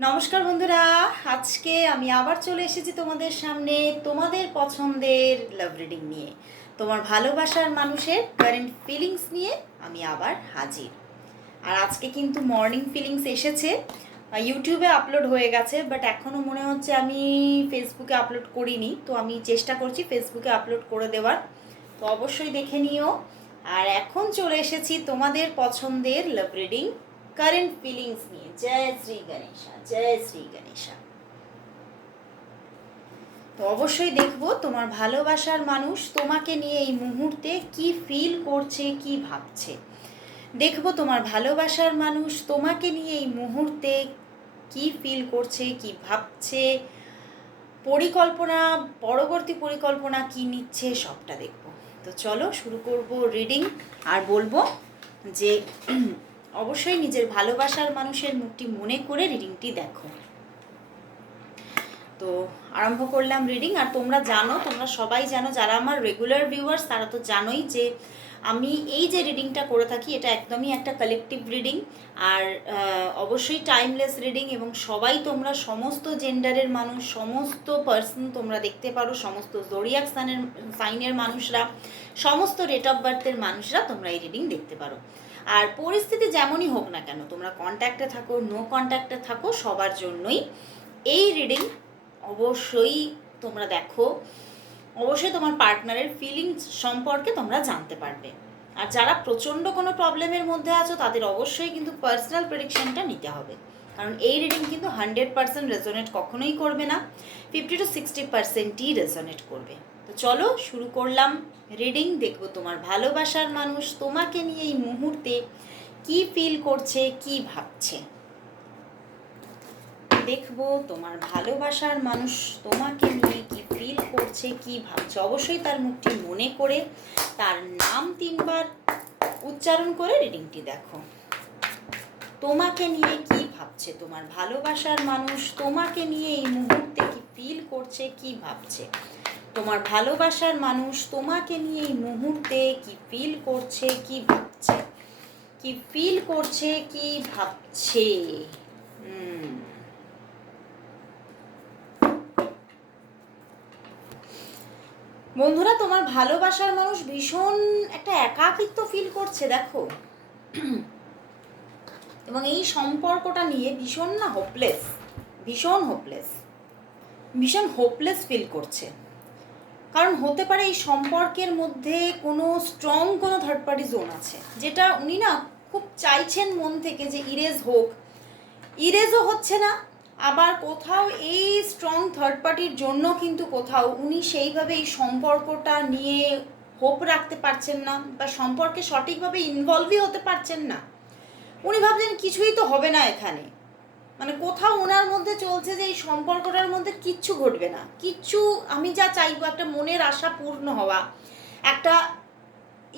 নমস্কার বন্ধুরা, আজকে আমি আবার চলে এসেছি তোমাদের সামনে তোমাদের পছন্দের লাভ রিডিং নিয়ে। তোমার ভালোবাসার মানুষের কারেন্ট ফিলিংস নিয়ে আমি আবার হাজির। আর আজকে কিন্তু মর্নিং ফিলিংস এসেছে, ইউটিউবে আপলোড হয়ে গেছে, বাট এখনও মনে হচ্ছে আমি ফেসবুকে আপলোড করিনি। তো আমি চেষ্টা করছি ফেসবুকে আপলোড করে দেওয়ার, তো অবশ্যই দেখে নিও। আর এখন চলে এসেছি তোমাদের পছন্দের লাভ রিডিং কারেন্ট ফিলিংস নিয়ে। জয় শ্রী গণেশা, জয় শ্রী গণেশা। তো অবশ্যই দেখবো তোমার ভালোবাসার মানুষ তোমাকে নিয়ে এই মুহূর্তে কি ফিল করছে, কি ভাবছে। দেখবো তোমার ভালোবাসার মানুষ তোমাকে নিয়ে এই মুহূর্তে কি ফিল করছে, কি ভাবছে, পরিকল্পনা, পরবর্তী পরিকল্পনা কি নিচ্ছে, সবটা দেখবো। তো চলো শুরু করব রিডিং। আর বলবো যে অবশ্যই নিজের ভালোবাসার মানুষের মুখটি মনে করে রিডিংটি দেখো। তো আরম্ভ করলাম রিডিং। আর তোমরা জানো, তোমরা সবাই জানো, যারা আমার রেগুলার ভিউয়ার্স তারা তো জানোই যে আমি এই যে রিডিংটা করে থাকি এটা একদমই একটা কালেকটিভ রিডিং। আর অবশ্যই টাইমলেস রিডিং, এবং সবাই তোমরা সমস্ত জেন্ডারের মানুষ, সমস্ত পার্সন তোমরা দেখতে পারো, সমস্ত জোডিয়াক সাইনের মানুষরা, সমস্ত ডেট অফ বার্থের মানুষরা তোমরা এই রিডিং দেখতে পারো। আর পরিস্থিতি যেমনই হোক না কেন, তোমরা কন্ট্যাক্টে থাকো, নো কন্ট্যাক্টে থাকো, সবার জন্যই এই রিডিং। অবশ্যই তোমরা দেখো, অবশ্যই তোমার পার্টনারের ফিলিংস সম্পর্কে তোমরা জানতে পারবে। আর যারা প্রচণ্ড কোনো প্রবলেমের মধ্যে আছো তাদের অবশ্যই কিন্তু পার্সোনাল প্রেডিকশনটা নিতে হবে, কারণ এই রিডিং কিন্তু 100% রেজোনেট কখনোই করবে না, 50-60%ই রেজোনেট করবে। তো চলো শুরু করলাম রিডিং। দেখবো তোমার ভালোবাসার মানুষ তোমাকে নিয়ে এই মুহূর্তে কি ফিল করছে, কি ভাবছে। দেখবো তোমার ভালোবাসার মানুষ তোমাকে নিয়ে কি ফিল করছে, কি ভাবছে। অবশ্যই তার মুখটি মনে করে তার নাম 3বার উচ্চারণ করে রিডিংটি দেখো। তোমাকে নিয়ে কি ভাবছে তোমার ভালোবাসার মানুষ, তোমাকে নিয়ে এই মুহূর্তে কি ফিল করছে, কি ভাবছে। তোমার ভালোবাসার মানুষ তোমাকে নিয়ে এই মুহূর্তে কি ফিল করছে, কি ভাবছে, কি ফিল করছে, কি ভাবছে। বন্ধুরা, তোমার ভালোবাসার মানুষ ভীষণ একটা একাকিত্ব ফিল করছে দেখো, এবং এই সম্পর্কটা নিয়ে ভীষণ না হোপলেস, ভীষণ হোপলেস, ভীষণ হোপলেস ফিল করছে। কারণ হতে পারে এই সম্পর্কের মধ্যে কোনো স্ট্রং কোনো থার্ড পার্টি জোন আছে, যেটা উনি না খুব চাইছেন মন থেকে যে ইরেজ হোক, ইরেজও হচ্ছে না। আবার কোথাও এই স্ট্রং থার্ড পার্টির জন্য কিন্তু কোথাও উনি সেইভাবে এই সম্পর্কটা নিয়ে হোপ রাখতে পারছেন না, বা সম্পর্কে সঠিকভাবে ইনভলভই হতে পারছেন না। উনি ভাবছেন কিছুই তো হবে না এখানে, মানে কোথাও ওনার মধ্যে চলছে যে এই সম্পর্কটার মধ্যে কিচ্ছু ঘটবে না, কিচ্ছু, আমি যা চাইবো একটা মনের আশা পূর্ণ হওয়া, একটা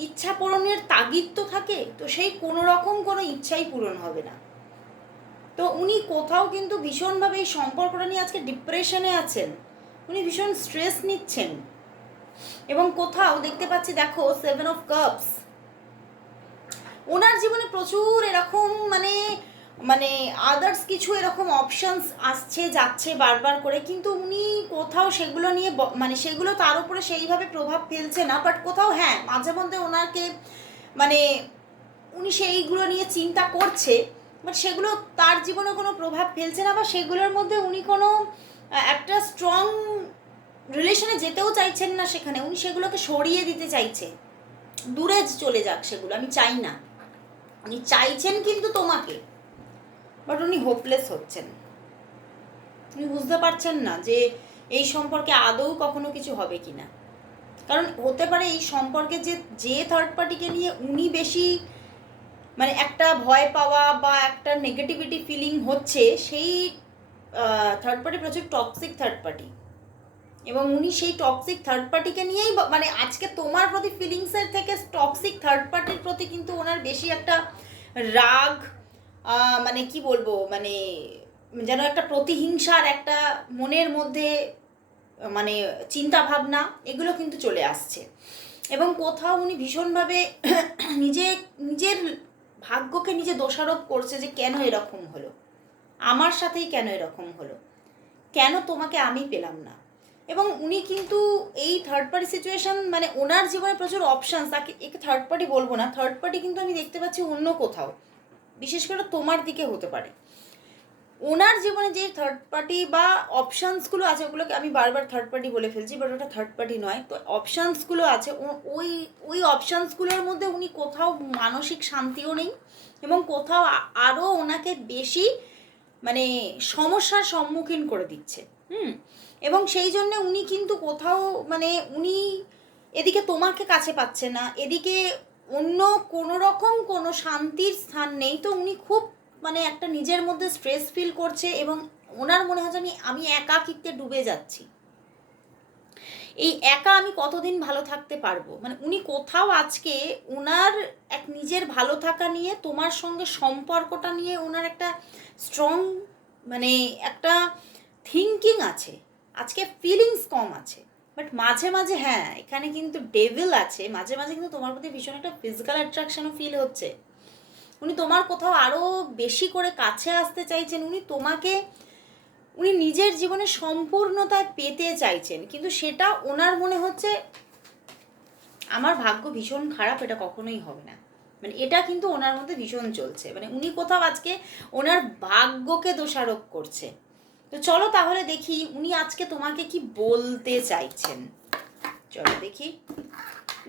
ইচ্ছা পূরণের তাগিদ তো থাকে, তো সেই কোনো রকম কোনো ইচ্ছাই পূরণ হবে না। তো উনি কোথাও কিন্তু ভীষণভাবে এই সম্পর্কটা নিয়ে আজকে ডিপ্রেশনে আছেন, উনি ভীষণ স্ট্রেস নিচ্ছেন। এবং কোথাও দেখতে পাচ্ছি দেখো 7 অফ কাপস, ওনার জীবনে প্রচুর এরকম মানে মানে আদার্স কিছু এরকম অপশানস আসছে যাচ্ছে বারবার করে, কিন্তু উনি কোথাও সেগুলো নিয়ে মানে সেগুলো তার উপরে সেইভাবে প্রভাব ফেলছে না, বাট কোথাও হ্যাঁ মাঝে মধ্যে ওনাকে মানে উনি সেইগুলো নিয়ে চিন্তা করছে, বাট সেগুলো তার জীবনে কোনো প্রভাব ফেলছে না, বা সেগুলোর মধ্যে উনি কোনো একটা স্ট্রং রিলেশনে যেতেও চাইছেন না, সেখানে উনি সেগুলোকে সরিয়ে দিতে চাইছে, দূরে চলে যাক সেগুলো, আমি চাই না। উনি চাইছেন কিন্তু তোমাকে, বাট উনি হোপলেস হচ্ছেন, উনি বুঝতে পারছেন না যে এই সম্পর্কে আদৌ কখনো কিছু হবে কি না। কারণ হতে পারে এই সম্পর্কে যে থার্ড পার্টিকে নিয়ে উনি বেশি মানে একটা ভয় পাওয়া বা একটা নেগেটিভিটি ফিলিং হচ্ছে, সেই থার্ড পার্টি প্রচুর টক্সিক থার্ড পার্টি, এবং উনি সেই টক্সিক থার্ড পার্টিকে নিয়েই মানে আজকে তোমার প্রতি ফিলিংসের থেকে টক্সিক থার্ড পার্টির প্রতি কিন্তু ওনার বেশি একটা রাগ, মানে কি বলবো, মানে যেন একটা প্রতিহিংসার একটা মনের মধ্যে মানে চিন্তা ভাবনা এগুলো কিন্তু চলে আসছে। এবং কোথাও উনি ভীষণভাবে নিজের ভাগ্যকে নিজে দোষারোপ করছে যে কেন এরকম হলো, আমার সাথেই কেন এরকম হলো, কেন তোমাকে আমি পেলাম না। এবং উনি কিন্তু এই থার্ড পার্টি সিচুয়েশন, মানে ওনার জীবনে প্রচুর অপশানস, তাকে একে থার্ড পার্টি বলবো না, থার্ড পার্টি কিন্তু আমি দেখতে পাচ্ছি অন্য কোথাও, বিশেষ করে তোমার দিকে হতে পারে। ওনার জীবনে যে থার্ড পার্টি বা অপশানসগুলো আছে, ওগুলোকে আমি বারবার থার্ড পার্টি বলে ফেলছি, বাট ওটা থার্ড পার্টি নয়। তো অপশানসগুলো আছে, ওই ওই অপশানসগুলোর মধ্যে উনি কোথাও মানসিক শান্তিও নেই, এবং কোথাও আরও ওনাকে বেশি মানে সমস্যার সম্মুখীন করে দিচ্ছে। এবং সেই জন্যে উনি কিন্তু কোথাও মানে উনি এদিকে তোমাকে কাছে পাচ্ছে না, এদিকে অন্য কোনো রকম কোনো শান্তির স্থান নেই। তো উনি খুব মানে একটা নিজের মধ্যে স্ট্রেস ফিল করছে, এবং ওনার মনে হচ্ছে আমি একাকিত্বে ডুবে যাচ্ছি, এই একা আমি কতদিন ভালো থাকতে পারবো। মানে উনি কোথাও আজকে ওনার এক নিজের ভালো থাকা নিয়ে, তোমার সঙ্গে সম্পর্কটা নিয়ে ওনার একটা স্ট্রং মানে একটা থিঙ্কিং আছে, আজকে ফিলিংস কম আছে। বাট মাঝে মাঝে হ্যাঁ, এখানে কিন্তু ডেভিল আছে, মাঝে মাঝে কিন্তু তোমার প্রতি ভীষণ একটা ফিজিক্যাল অ্যাট্রাকশনও ফিল হচ্ছে। উনি তোমার কোথাও আরও বেশি করে কাছে আসতে চাইছেন, উনি নিজের জীবনে সম্পূর্ণতায় পেতে চাইছেন, কিন্তু সেটা ওনার মনে হচ্ছে আমার ভাগ্য ভীষণ খারাপ, এটা কখনোই হবে না। মানে এটা কিন্তু ওনার মধ্যে ভীষণ চলছে, মানে উনি কোথাও আজকে ওনার ভাগ্যকে দোষারোপ করছে। তো চলো তাহলে দেখি উনি আজকে তোমাকে কি বলতে চাইছেন। চলো দেখি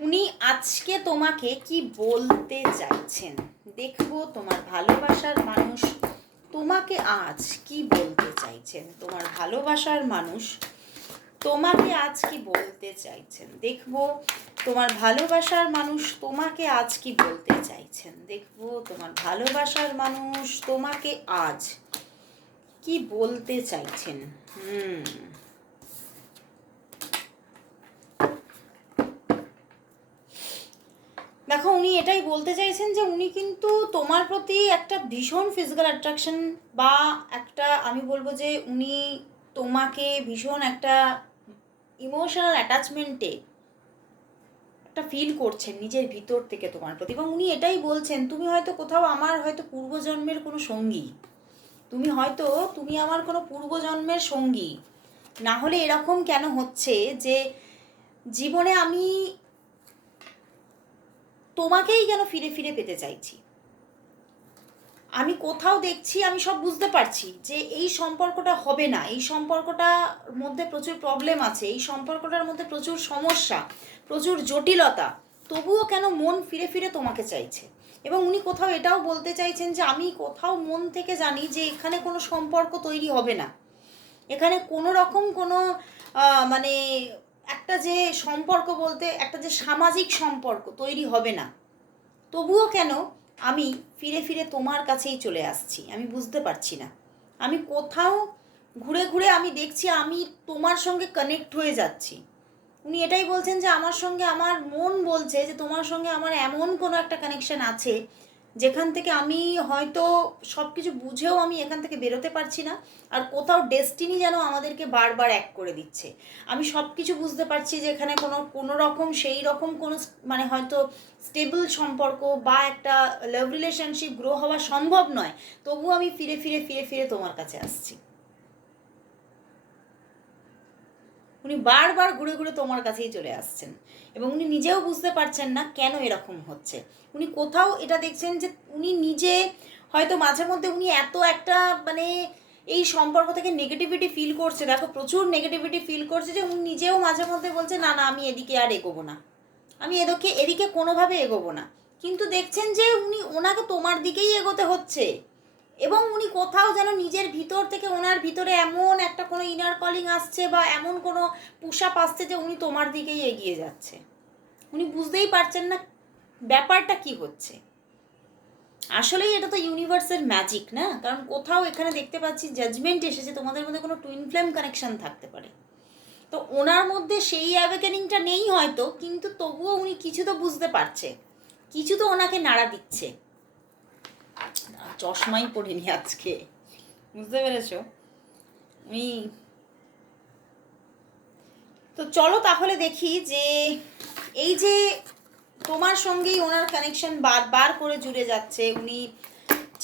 উনি আজকে তোমাকে কি বলতে চাইছেন। দেখবো তোমার ভালোবাসার মানুষ তোমাকে আজ কি বলতে চাইছেন। তোমার ভালোবাসার মানুষ তোমাকে আজ কি বলতে চাইছেন। দেখবো তোমার ভালোবাসার মানুষ তোমাকে আজ কি বলতে চাইছেন। দেখবো তোমার ভালোবাসার মানুষ তোমাকে আজ কি বলতে চাইছেন। দেখো উনি এটাই বলতে চাইছেন যে উনি কিন্তু তোমার প্রতি একটা ভীষণ ফিজিক্যাল অ্যাট্রাকশন, বা একটা আমি বলবো যে উনি তোমাকে ভীষণ একটা ইমোশনাল অ্যাটাচমেন্টে একটা ফিল করছেন নিজের ভিতর থেকে তোমার প্রতি। এবং উনি এটাই বলছেন তুমি হয়তো কোথাও আমার হয়তো পূর্বজন্মের কোনো সঙ্গী, তুমি আমার কোনো পূর্বজন্মের সঙ্গী। না হলে এরকম কেন হচ্ছে যে জীবনে আমি তোমাকেই কেন ফিরে ফিরে পেতে চাইছি। আমি কোথাও দেখছি, আমি সব বুঝতে পারছি যে এই সম্পর্কটা হবে না, এই সম্পর্কটার মধ্যে প্রচুর প্রবলেম আছে, এই সম্পর্কটার মধ্যে প্রচুর সমস্যা, প্রচুর জটিলতা, তবুও কেন মন ফিরে ফিরে তোমাকে চাইছে। এবং উনি কোথাও এটাও বলতে চাইছেন যে আমি কোথাও মন থেকে জানি যে এখানে কোনো সম্পর্ক তৈরি হবে না, এখানে কোনো রকম কোনো মানে একটা যে সম্পর্ক বলতে একটা যে সামাজিক সম্পর্ক তৈরি হবে না, তবুও কেন আমি ফিরে ফিরে তোমার কাছেই চলে আসছি। আমি বুঝতে পারছি না, আমি কোথাও ঘুরে ঘুরে আমি দেখছি আমি তোমার সঙ্গে কানেক্ট হয়ে যাচ্ছি। উনি এটাই বলছেন যে আমার সঙ্গে আমার মন বলছে যে তোমার সঙ্গে আমার এমন কোনো একটা কানেকশন আছে যেখান থেকে আমি হয়তো সব কিছু বুঝেও আমি এখান থেকে বেরোতে পারছি না, আর কোথাও ডেস্টিনি যেন আমাদেরকে বারবার এক করে দিচ্ছে। আমি সব কিছু বুঝতে পারছি যে এখানে কোনো রকম সেই রকম কোনো মানে হয়তো স্টেবল সম্পর্ক বা একটা লাভ রিলেশনশিপ গ্রো হওয়া সম্ভব নয়, তবুও আমি ফিরে ফিরে ফিরে ফিরে তোমার কাছে আসছি। উনি বারবার ঘুরে ঘুরে তোমার কাছেই চলে আসছেন, এবং উনি নিজেও বুঝতে পারছেন না কেন এরকম হচ্ছে। উনি কোথাও এটা দেখছেন যে উনি নিজে হয়তো মাঝে মধ্যে উনি এত একটা মানে এই সম্পর্ক থেকে নেগেটিভিটি ফিল করছে, দেখো প্রচুর নেগেটিভিটি ফিল করছে, যে উনি নিজেও মাঝে মধ্যে বলছে না না আমি এদিকে আর এগোবো না, আমি এদিকে কোনোভাবে এগোবো না। কিন্তু দেখছেন যে ওনাকে তোমার দিকেই এগোতে হচ্ছে, এবং উনি কোথাও যেন নিজের ভিতর থেকে ওনার ভিতরে এমন একটা কোনো ইনার কলিং আসছে বা এমন কোনো পুশ আপ আসছে যে উনি তোমার দিকেই এগিয়ে যাচ্ছে। উনি বুঝতেই পারছেন না ব্যাপারটা কি হচ্ছে। আসলেই এটা তো ইউনিভার্সের ম্যাজিক না, কারণ কোথাও এখানে দেখতে পাচ্ছি জাজমেন্ট এসেছে, তোমাদের মধ্যে কোনো টুইন ফ্লেম কানেকশন থাকতে পারে। তো ওনার মধ্যে সেই অ্যাওয়েকেনিংটা নেই হয়তো, কিন্তু তবুও উনি কিছু তো বুঝতে পারছে, কিছু তো ওনাকে নাড়া দিচ্ছে। চশমাই পড়িনি আজকে, বুঝতে পেরেছো? তো চলো তাহলে দেখি যে এই যে তোমার সঙ্গেই ওনার কানেকশন বারবার করে জুড়ে যাচ্ছে, উনি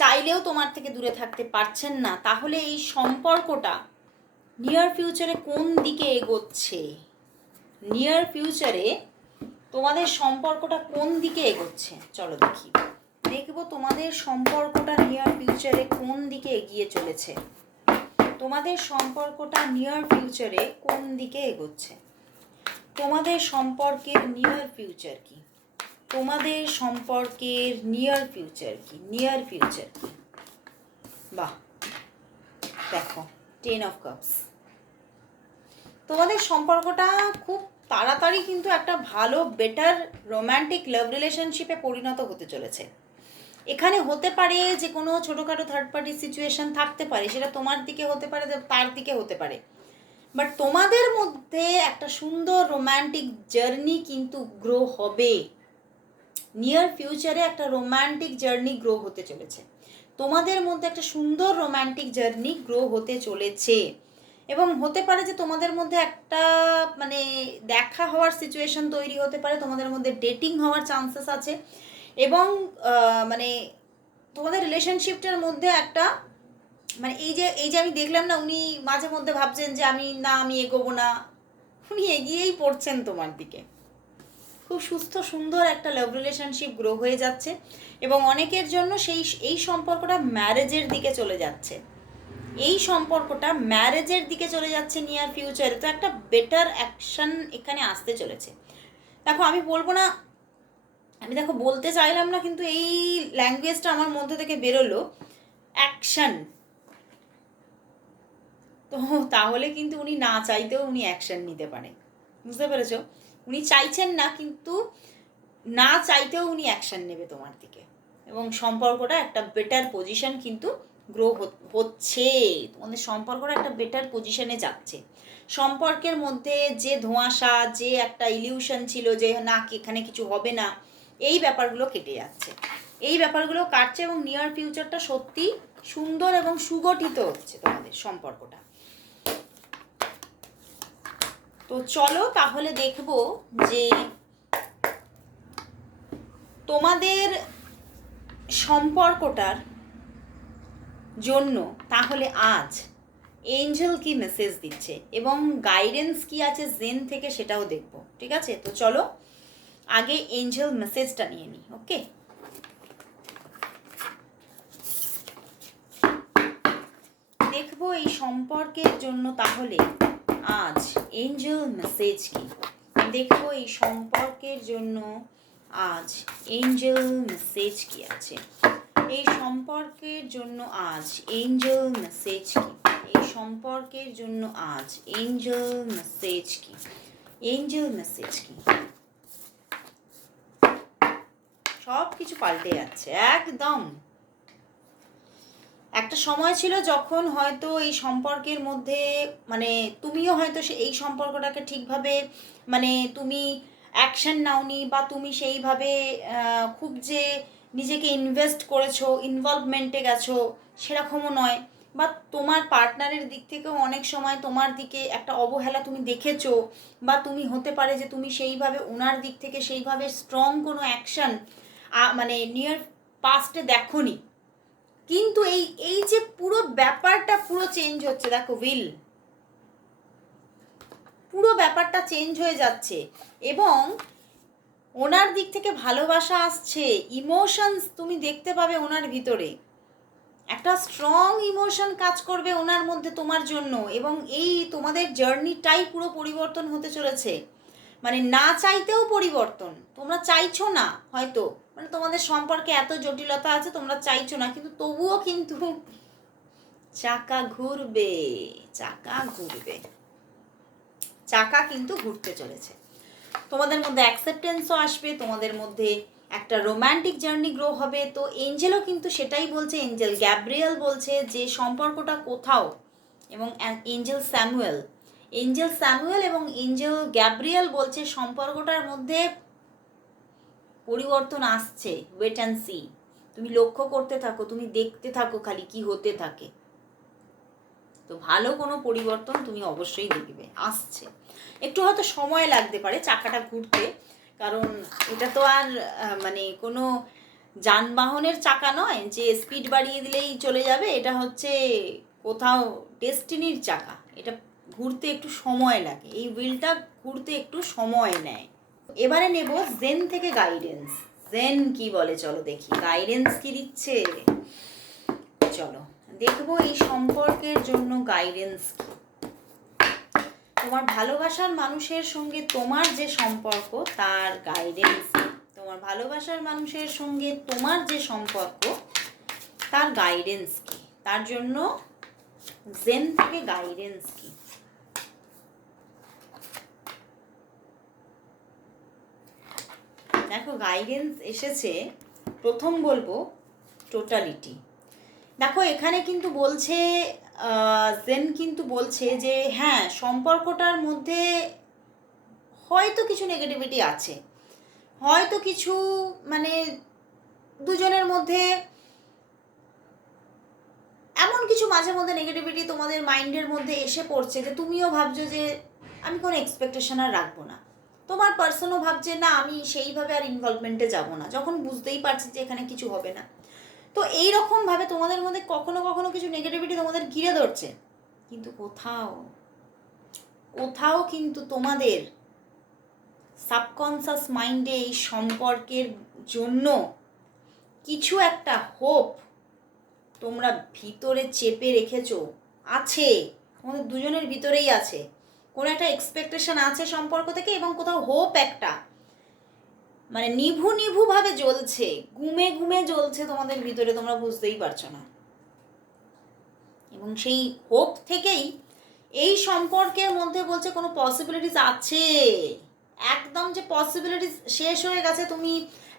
চাইলেও তোমার থেকে দূরে থাকতে পারছেন না, তাহলে এই সম্পর্কটা নিয়ার ফিউচারে কোন দিকে এগোচ্ছে? নিয়ার ফিউচারে তোমাদের সম্পর্কটা কোন দিকে এগোচ্ছে চলো দেখি। দেখবো তোমাদের সম্পর্কটা নিয়ার ফিউচারে কোন দিকে এগিয়ে চলেছে। তোমাদের সম্পর্কটা নিয়ার ফিউচারে কোন দিকে এগোচ্ছে? তোমাদের সম্পর্কের নিয়ার ফিউচার কি? তোমাদের সম্পর্কের নিয়ার ফিউচার কি? নিয়ার ফিউচার কি? বাহ, দেখো 10 অফ কাপস। তোমাদের সম্পর্কটা খুব তাড়াতাড়ি কিন্তু একটা ভালো বেটার রোম্যান্টিক লাভ রিলেশনশিপে পরিণত হতে চলেছে। এখানে হতে পারে যে কোনো ছোটোখাটো থার্ড পার্টি সিচুয়েশন থাকতে পারে, সেটা তোমার দিকে হতে পারে, তার দিকে হতে পারে, বাট তোমাদের মধ্যে একটা সুন্দর রোম্যান্টিক জার্নি কিন্তু গ্রো হবে। নিয়ার ফিউচারে একটা রোম্যান্টিক জার্নি গ্রো হতে চলেছে। তোমাদের মধ্যে একটা সুন্দর রোম্যান্টিক জার্নি গ্রো হতে চলেছে, এবং হতে পারে যে তোমাদের মধ্যে একটা মানে দেখা হওয়ার সিচুয়েশন তৈরি হতে পারে, তোমাদের মধ্যে ডেটিং হওয়ার চান্সেস আছে, এবং মানে তোমাদের রিলেশনশিপটার মধ্যে একটা মানে এই যে আমি দেখলাম না, উনি মাঝে মধ্যে ভাবছেন যে আমি এগোবো না, উনি এগিয়েই পড়ছেন তোমার দিকে। খুব সুস্থ সুন্দর একটা লাভ রিলেশনশিপ গ্রো হয়ে যাচ্ছে, এবং অনেকের জন্য এই সম্পর্কটা ম্যারেজের দিকে চলে যাচ্ছে। এই সম্পর্কটা ম্যারেজের দিকে চলে যাচ্ছে নিয়ার ফিউচারে। তো একটা বেটার অ্যাকশন এখানে আসতে চলেছে। দেখো আমি বলবো না, আমি দেখো বলতে চাইলাম না, কিন্তু এই ল্যাঙ্গুয়েজটা আমার মধ্যে থেকে বেরোলো, অ্যাকশন। তো তাহলে কিন্তু উনি না চাইতেও উনি অ্যাকশন নিতে পারে, বুঝতে পেরেছো? উনি চাইছেন না, কিন্তু না চাইতেও উনি অ্যাকশন নেবে তোমার দিকে, এবং সম্পর্কটা একটা বেটার পজিশন কিন্তু গ্রো হচ্ছে। তোমাদের সম্পর্কটা একটা বেটার পজিশনে যাচ্ছে। সম্পর্কের মধ্যে যে ধোঁয়াশা, যে একটা ইলিউশন ছিল যে না এখানে কিছু হবে না, এই ব্যাপারগুলো কেটে যাচ্ছে, এই ব্যাপারগুলো কাটছে, এবং নিয়ার ফিউচারটা সত্যি সুন্দর এবং সুগঠিত হচ্ছে তোমাদের সম্পর্কটা। তো চলো তাহলে দেখবো যে তোমাদের সম্পর্কটার জন্য তাহলে আজ এঞ্জেল কি মেসেজ দিচ্ছে এবং গাইডেন্স কি আছে জেন থেকে, সেটাও দেখব। ঠিক আছে, তো চলো আগে এঞ্জেল মেসেজটা নিয়ে নিই। ওকে, দেখবো এই সম্পর্কের জন্য তাহলে আজ এঞ্জেল মেসেজ কি। দেখবো এই সম্পর্কের জন্য আজ এঞ্জেল মেসেজ কি আছে। এই সম্পর্কের জন্য আজ এঞ্জেল মেসেজ কি। এই সম্পর্কের জন্য আজ এঞ্জেল মেসেজ কি। এঞ্জেল মেসেজ কি। সব কিছু পাল্টে যাচ্ছে একদম। একটা সময় ছিল যখন হয়তো এই সম্পর্কের মধ্যে মানে তুমিও হয়তো এই সম্পর্কটাকে ঠিকভাবে মানে তুমি অ্যাকশন নাওনি, বা তুমি সেইভাবে খুব যে নিজেকে ইনভেস্ট করেছো, ইনভলভমেন্টে গেছো সেরকমও নয়, বা তোমার পার্টনারের দিক থেকেও অনেক সময় তোমার দিকে একটা অবহেলা তুমি দেখেছো, বা তুমি হতে পারে যে তুমি সেইভাবে ওনার দিক থেকে সেইভাবে স্ট্রং কোনো অ্যাকশন মানে নিয়ার পাস্টে দেখোনি। কিন্তু এই যে পুরো ব্যাপারটা পুরো চেঞ্জ হচ্ছে, দেখো উইল, পুরো ব্যাপারটা চেঞ্জ হয়ে যাচ্ছে, এবং ওনার দিক থেকে ভালোবাসা আসছে, ইমোশনস তুমি দেখতে পাবে ওনার ভিতরে, একটা স্ট্রং ইমোশন কাজ করবে ওনার মধ্যে তোমার জন্য, এবং এই তোমাদের জার্নিটাই পুরো পরিবর্তন হতে চলেছে। মানে না চাইতেও পরিবর্তন, তোমরা চাইছো না হয়তো, মানে তোমাদের সম্পর্কে এত জটিলতা আছে তোমরা চাইছো না, কিন্তু তবুও কিন্তু চাকা ঘুরবে, চাকা ঘুরবে, চাকা কিন্তু ঘুরতে চলেছে। তোমাদের মধ্যে অ্যাকসেপ্টেন্সও আসবে, তোমাদের মধ্যে একটা রোম্যান্টিক জার্নি গ্রো হবে। তো এঞ্জেলও কিন্তু সেটাই বলছে, এঞ্জেল গ্যাব্রিয়েল বলছে যে সম্পর্কটা কোথাও, এবং এঞ্জেল স্যামুয়েল এবং এঞ্জেল গ্যাব্রিয়েল বলছে সম্পর্কটার মধ্যে পরিবর্তন আসছে। ওয়েট অ্যান্ড সি, তুমি লক্ষ্য করতে থাকো, তুমি দেখতে থাকো খালি কি হতে থাকে। তো ভালো কোনো পরিবর্তন তুমি অবশ্যই দেখবে আসছে। একটু হয়তো সময় লাগতে পারে চাকাটা ঘুরতে, কারণ এটা তো আর মানে কোনো যানবাহনের চাকা নয় যে স্পিড বাড়িয়ে দিলেই চলে যাবে, এটা হচ্ছে কোথাও ডেস্টিনির চাকা। এটা ঘুরতে একটু সময় লাগে, এই হুইলটা ঘুরতে একটু সময় নেয়। এবারে নেব জেন থেকে গাইডেন্স। জেন কি বলে চলো দেখি, গাইডেন্স কি দিচ্ছে। চলো দেখবো এই সম্পর্কের জন্য গাইডেন্স কি। তোমার ভালোবাসার মানুষের সঙ্গে তোমার যে সম্পর্ক তার গাইডেন্স, তোমার ভালোবাসার মানুষের সঙ্গে তোমার যে সম্পর্ক তার গাইডেন্স কি, তার জন্য জেন থেকে গাইডেন্স কি। দেখো গাইডেন্স এসেছে, প্রথম বলবো টোটালিটি। দেখো এখানে কিন্তু বলছে জেন কিন্তু বলছে যে হ্যাঁ সম্পর্কটার মধ্যে হয়তো কিছু নেগেটিভিটি আছে, হয়তো কিছু মানে দুজনের মধ্যে এমন কিছু মাঝে মধ্যে নেগেটিভিটি তোমাদের মাইন্ডের মধ্যে এসে পড়ছে যে তুমিও ভাবছো যে আমি কোনো এক্সপেকটেশন আর রাখবো না, তোমার পার্সনও ভাবছে না আমি সেইভাবে আর ইনভলভমেন্টে যাব না, যখন বুঝতেই পারছি যে এখানে কিছু হবে না। তো এইরকমভাবে তোমাদের মধ্যে কখনো কখনো কিছু নেগেটিভিটি তোমাদের ঘিরে ধরছে, কিন্তু কোথাও কোথাও কিন্তু তোমাদের সাবকনসিয়াস মাইন্ডে এই সম্পর্কের জন্য কিছু একটা হোপ তোমরা ভিতরে চেপে রেখেছো, আছে তোমাদের দুজনের ভিতরেই আছে, কোনো একটা এক্সপেকটেশন আছে সম্পর্ক থেকে, এবং কোথাও হোপ একটা মানে নিভু নিভুভাবে জ্বলছে, ঘুমে ঘুমে জ্বলছে তোমাদের ভিতরে, তোমরা বুঝতেই পারছো না। এবং সেই হোপ থেকেই এই সম্পর্কের মধ্যে বলছে কোনো পসিবিলিটিস আছে, একদম যে পসিবিলিটিস শেষ হয়ে গেছে তুমি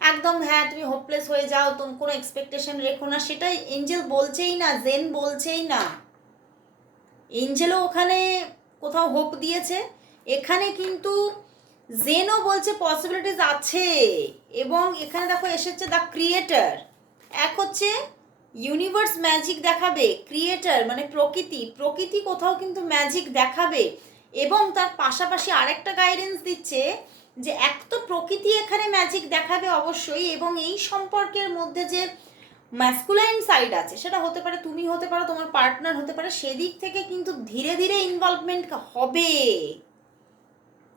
একদম হ্যাঁ তুমি হোপলেস হয়ে যাও, তুমি কোনো এক্সপেকটেশন রেখো না, সেটাই এঞ্জেল বলছেই না, জেন বলছেই না। এঞ্জেলও ওখানে কোথাও হোপ দিয়েছে, এখানে কিন্তু জেনও বলছে পসিবিলিটিস আছে। এবং এখানে দেখো এসেছে দ্য ক্রিয়েটার, এক হচ্ছে ইউনিভার্স ম্যাজিক দেখাবে, ক্রিয়েটার মানে প্রকৃতি, প্রকৃতি কোথাও কিন্তু ম্যাজিক দেখাবে, এবং তার পাশাপাশি আরেকটা গাইডেন্স দিচ্ছে যে এক তো প্রকৃতি এখানে ম্যাজিক দেখাবে অবশ্যই, এবং এই সম্পর্কের মধ্যে যে ম্যাসকুলাইন সাইড আছে সেটা হতে পারে তুমি হতে পারো, তোমার পার্টনার হতে পারে, সেদিক থেকে কিন্তু ধীরে ধীরে ইনভলভমেন্ট হবে,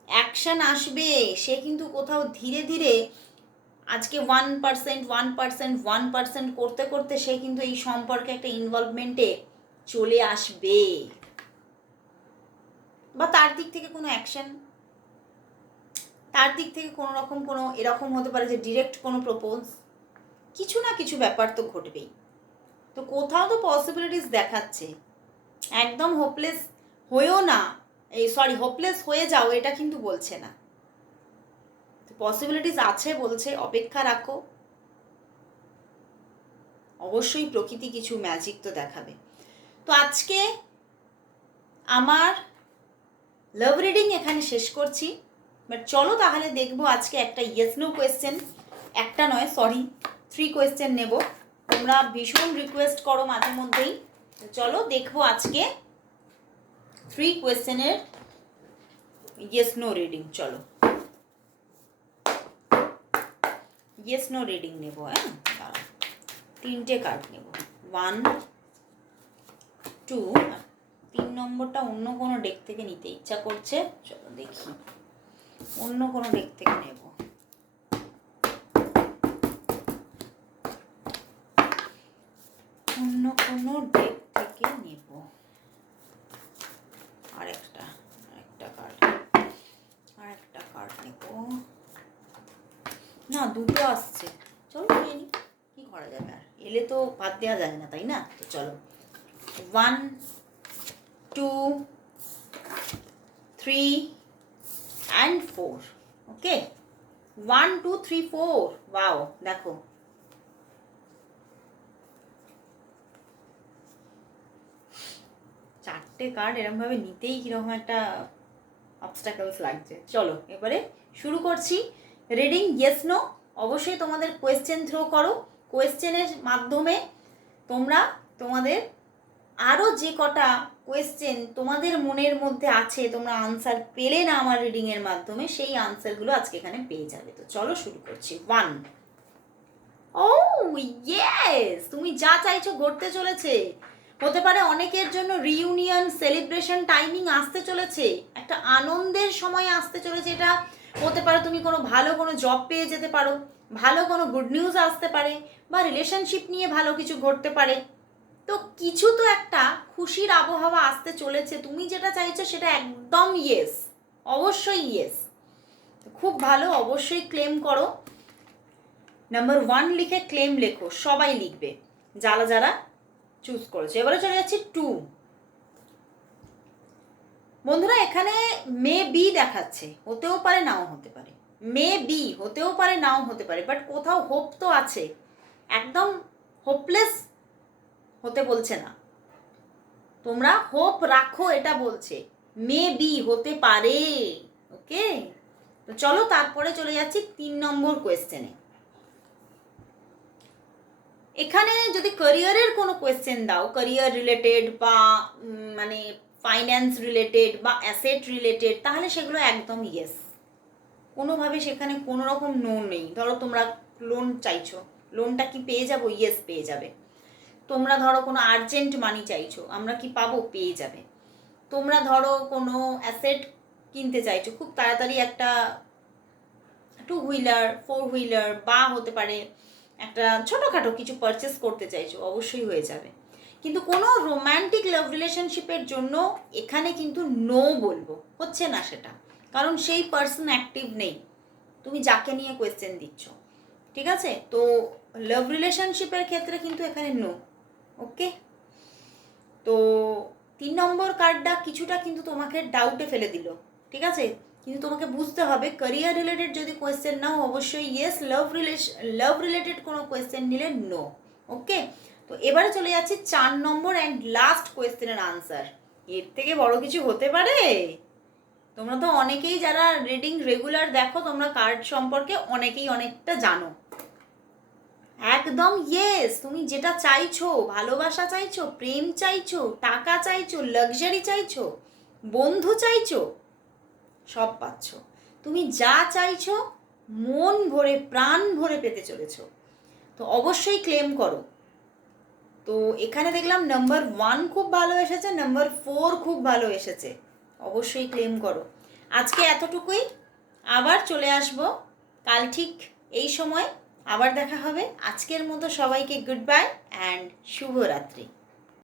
অ্যাকশন আসবে, সে কিন্তু কোথাও ধীরে ধীরে আজকে 1% করতে করতে সে কিন্তু এই সম্পর্কে একটা ইনভলভমেন্টে চলে আসবে, বা তার দিক থেকে কোনো অ্যাকশন, তার দিক থেকে কোনো রকম কোনো এরকম হতে পারে যে ডিরেক্ট কোনো প্রপোজ, কিছু না কিছু ব্যাপার তো ঘটবেই। তো কোথাও তো পসিবিলিটিস দেখাচ্ছে, একদম হোপলেস হয়েও না, হোপলেস হয়ে যাও এটা কিন্তু বলছে না, পসিবিলিটিস আছে বলছে, অপেক্ষা রাখো, অবশ্যই প্রকৃতি কিছু ম্যাজিক তো দেখাবে। তো আজকে আমার লাভ রিডিং এখানে শেষ করছি, বাট চলো তাহলে দেখবো আজকে একটা ইয়েস নো কোয়েশ্চেন, একটা নয় 3 কোয়েশ্চেন নেব, তোমরা ভীষণ রিকোয়েস্ট করো মাঝে মধ্যেই। চলো দেখবো আজকে 3 কোয়েশ্চেনের ইয়েস নো রিডিং। চলো ইয়েস নো রিডিং নেব, হ্যাঁ 3টে কার্ড নেব, 1 2, 3 নম্বরটা অন্য কোনো ডেক থেকে নিতে ইচ্ছা করছে, চলো দেখি অন্য কোনো ডেক থেকে নেব। অন্য কোনো ডেক থেকে নেব, আরেকটা কার্ড নেব, না দুটো আসছে, চলো নিয়ে নি, কি করা যাবে, আর এলে তো বাদ দেওয়া যায় না তাই না। তো চলো 1 2 3 and 4, ওকে 1 2 3 4, ওয়াও দেখো চারটে কার্ড এরকমভাবে নিতেই কীরকম একটা অবস্টাকলস লাগছে। চলো এবারে শুরু করছি রিডিং। ইয়েস নো অবশ্যই তোমাদের কোয়েশ্চেন থ্রো করো, কোয়েশ্চেনের মাধ্যমে তোমরা তোমাদের আরও যে কটা কোয়েশ্চেন তোমাদের মনের মধ্যে আছে তোমরা আনসার পেলে না আমার রিডিংয়ের মাধ্যমে, সেই আনসারগুলো আজকে এখানে পেয়ে যাবে। তো চলো শুরু করছি। 1 ও ইয়েস, তুমি যা চাইছো ঘটতে চলেছে। হতে পারে অনেকের জন্য রিইউনিয়ন সেলিব্রেশন টাইমিং আসতে চলেছে, একটা আনন্দের সময় আসতে চলেছে। এটা হতে পারে তুমি কোনো ভালো কোনো জব পেয়ে যেতে পারো, ভালো কোনো গুড নিউজ আসতে পারে, বা রিলেশনশিপ নিয়ে ভালো কিছু ঘটতে পারে। তো কিছু তো একটা খুশির আবহাওয়া আসতে চলেছে, তুমি যেটা চাইছো সেটা একদম ইয়েস, অবশ্যই ইয়েস। খুব ভালো, অবশ্যই ক্লেম করো। নাম্বার 1 লিখে ক্লেম লেখো, সবাই লিখবে যারা যারা চুজ করেছে। এবারে চলে যাচ্ছি 2। বন্ধুরা এখানে মে বি দেখাচ্ছে, হতেও পারে নাও হতে পারে, মে বি হতেও পারে নাও হতে পারে, বাট কোথাও হোপ তো আছে, একদম হোপলেস হতে বলছে না, তোমরা হোপ রাখো এটা বলছে, মে বি হতে পারে। ওকে, তো চলো তারপরে চলে যাচ্ছি 3 নম্বর কোয়েশ্চেনে। এখানে যদি ক্যারিয়ারের কোনো কোয়েশ্চেন দাও, ক্যারিয়ার রিলেটেড বা মানে ফাইন্যান্স রিলেটেড বা অ্যাসেট রিলেটেড, তাহলে সেগুলো একদম ইয়েস, কোনোভাবে সেখানে কোনো রকম নো নেই। ধরো তোমরা লোন চাইছো, লোনটা কি পেয়ে যাবো? ইয়েস পেয়ে যাবে। তোমরা ধরো কোনো আর্জেন্ট মানি চাইছো, আমরা কি পাবো? পেয়ে যাবে। তোমরা ধরো কোনো অ্যাসেট কিনতে চাইছো, খুব তাড়াতাড়ি একটা 2 হুইলার 4 হুইলার বা হতে পারে একটা ছোটোখাটো কিছু পারচেস করতে চাইছো, অবশ্যই হয়ে যাবে। কিন্তু কোনো রোম্যান্টিক লাভ রিলেশনশিপের জন্য এখানে কিন্তু নো বলবো, হচ্ছে না সেটা, কারণ সেই পার্সন অ্যাক্টিভ নেই, তুমি যাকে নিয়ে কোয়েশ্চেন দিচ্ছ। ঠিক আছে, তো লাভ রিলেশনশিপের ক্ষেত্রে কিন্তু এখানে নো। ওকে, তো 3 নম্বর কার্ডটা কিছুটা কিন্তু তোমাকে ডাউটে ফেলে দিল। ঠিক আছে, কিন্তু তোমাকে বুঝতে হবে ক্যারিয়ার রিলেটেড যদি কোয়েশ্চেন নাও অবশ্যই ইয়েস, লাভ রিলেটেড কোনো কোয়েশ্চেন নিলে নো। ওকে, তো এবারে চলে যাচ্ছি 4 নম্বর অ্যান্ড লাস্ট কোয়েশ্চেনের আনসার। এর থেকে বড় কিছু হতে পারে? তোমরা তো অনেকেই যারা রিডিং রেগুলার দেখো, তোমরা কার্ড সম্পর্কে অনেকেই অনেকটা জানো। একদম ইয়েস, তুমি যেটা চাইছো, ভালোবাসা চাইছো, প্রেম চাইছো, টাকা চাইছো, লাক্সারি চাইছো, বন্ধু চাইছো, সব পাচ্ছ। তুমি যা চাইছো মন ভরে প্রাণ ভরে পেতে চলেছ, তো অবশ্যই ক্লেম করো। তো এখানে দেখলাম নাম্বার 1 খুব ভালো এসেছে, নাম্বার 4 খুব ভালো এসেছে, অবশ্যই ক্লেম করো। আজকে এতটুকুই, আবার চলে আসব কাল ঠিক এই সময়, আবার দেখা হবে। আজকের মতো সবাইকে গুড বাই অ্যান্ড শুভরাত্রি।